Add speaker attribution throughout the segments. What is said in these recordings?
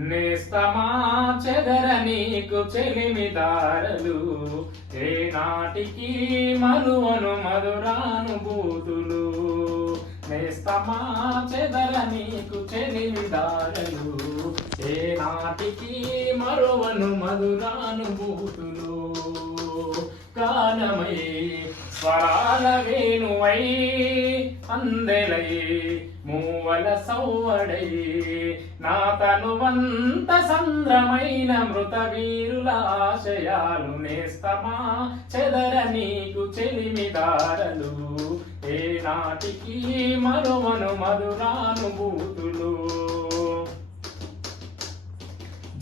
Speaker 1: నేస్తమా చెదర నీకు చెలిమిదారలు ఏ నాటికి మరువను మధురానుభూతులు నేస్తమా చెదర నీకు చెలిమిదారలు ఏ నాటికి మరువను మధురానుభూతులు గానమై స్వరాల వేణువై అందెలై మూవల సౌవడై. నా తనువంత సంద్రమైన మృత వీరుల ఆశయాలు నేస్తమా? చెదర నీకు చెలిమిదారలు ఏ నాటికి మరువను మధురానుభూతులు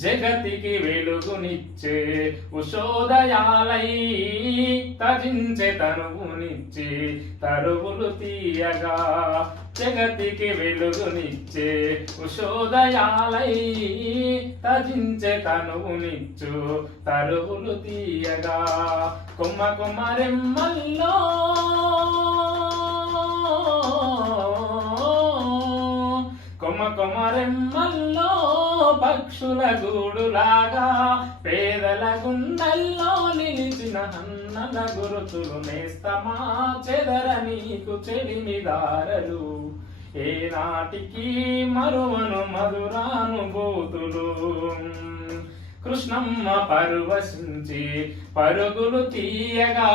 Speaker 1: జగతికి వెలుగునిచ్చే ఉషోదయాలై తజించే తనువునిచ్చే తరువులు తీయగా జగతికి వెలుగునిచ్చే ఉషోదయాలై తజించే తనువునిచ్చు తరువులు తీయగా కుమ్మ కొమ్మ కుమ్మ కొమ్మ పక్షుల గూడులాగా పేదల గుండెల్లో నిలిచిన అన్నల గురుతులు నేస్తమా చెదర నీకు చెలిమిదారలు ఏ నాటికి మరువను మధురానుభూతులు. కృష్ణమ్మ పరువశించి పరుగులు తీయగా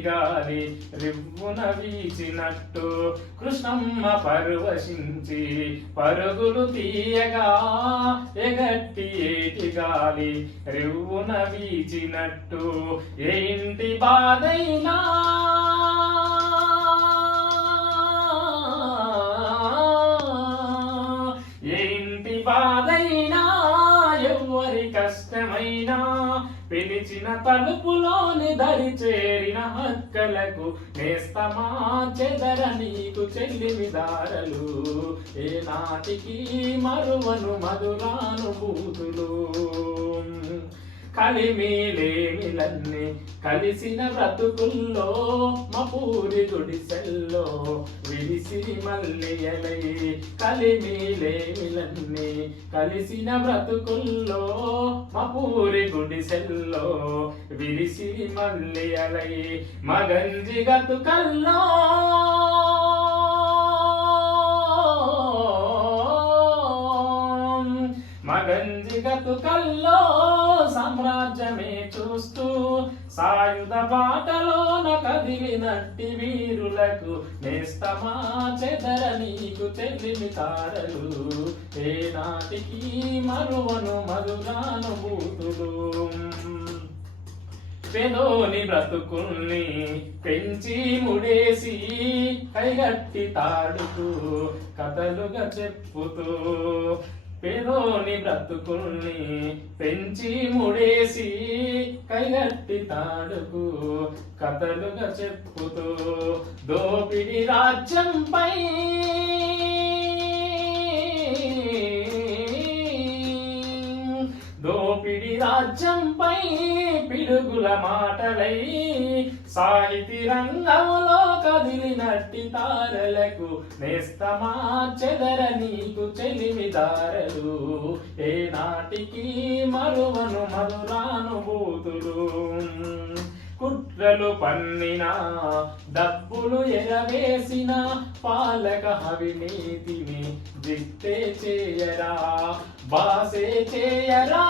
Speaker 1: గాలి రివ్వున వీచినట్టు కృష్ణమ్మ పర్వశించి పరుగులు తీయగా ఎగట్టి ఏటి గాలి రివ్వున వీచినట్టు ఏ ఇంటి బాధైనా అయినా పిలిచిన తలుపులోని దరి చేరిన హక్కలకు నేస్తమా చెదర నీకు చెల్లిమిదారలు ఏ నాటికి మరువను మధురానుభూతులు? కలిమిలేమిలన్నీ కలిసిన బ్రతుకుల్లో మపూరి గుడిసెల్లో విడిసిరి మల్లియలై కలిమిలేమిలన్నీ కలిసిన బ్రతుకుల్లో మపూరి గుడిసెల్లో విరిసిరి మల్లియలై మగంజి గతుకల్లో మగంజి గతుకల్లో రాజ్యమే చూస్తూ సాయుధ బాటలోన కదిలినట్టి వీరులకు నేస్తమా చెదర నీకు చెల్లిమి తారలు. ఏ నాటికి మరువను మధురానుభూతులు పెదోని బ్రతుకుల్ని పెంచి ముడేసి కైగట్టి తాడుతూ కథలుగా చెప్పుతూ పేదోని బ్రతుకుల్ని పెంచి ముడేసి కైగట్టి తాడుకు కథలుగా చెప్పుతూ దోపిడి రాజ్యంపై పిడి రాజ్యంపై పిడుగుల మాటలై సాహితీ రంగంలో కదిలినట్టి తారలకు నేస్తమా చెదర నీకు చెలిమిదారలు ఏ నాటికి మరువను మధురానుభూతులు. కుట్రలు పన్నిన డబ్బులు ఎరవేసిన పాలక హవినీతిని దిట్టే చేయరా బాసే చేయరా.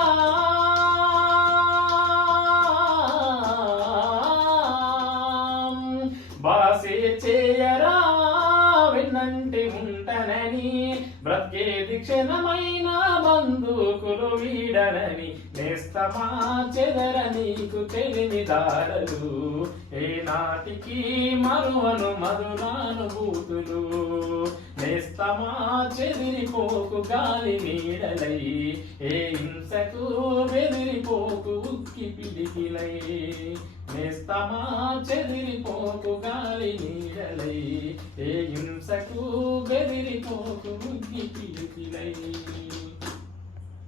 Speaker 1: బాసే చేయరా విన్నంటి ఉంటనని బ్రతికే క్షణమైన బంధుకులు వీడరని నేస్తమా చెదర నీకు చెలిమిదారలు ఏ నాటికి మరువను మధురానుభూతులు నేస్తమా చెదిరిపోకు గాలి నీడలై. ఏ హింసకు బెదిరిపోకు ఉక్కి పిడికిలై. నేస్తమా చెదిరిపోకు గాలి నీడలై. ఏ హింసకు బెదిరిపోకు ఉక్కి పిడికిలై.